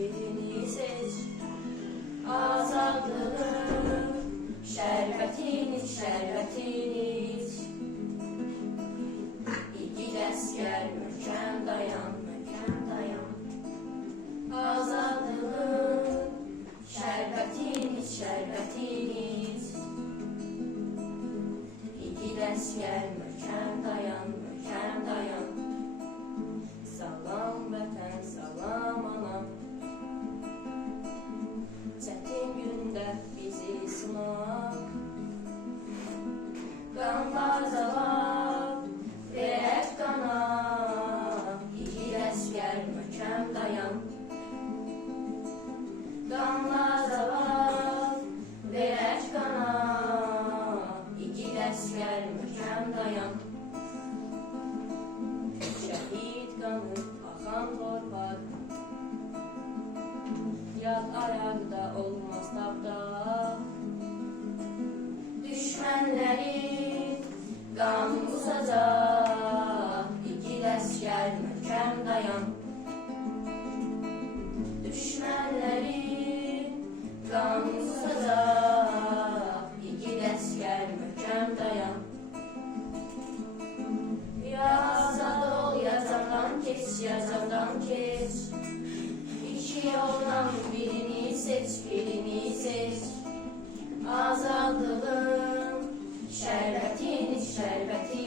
birini seç. Azadlığın şerbetini iç, şerbetini iç. İki asker möhkem dayan, möhkem dayan. Azadlığın şerbetini iç, şerbetini iç. İki asker möhkem dayan, möhkem dayan. Salam vətən, salam anam. Çətin gündə bizi sınaq. Qanlar cavab verək qana. İki əskər möhkəm dayan. Qanlar cavab verək qana. İki əskər möhkəm dayan. Şəhid qanı axan torpaq. Yad ayaqda olmaz tapda. Düşmənləri qan qusacaq. İki ləşkər möhkəm dayan. Düşmənləri qan qusacaq. İki ləşkər möhkəm dayan. Ya azad ol, yazardan keç, yazardan keç. İki yoldan birini seç, birini seç. Azadlığın şerbetini, şerbetini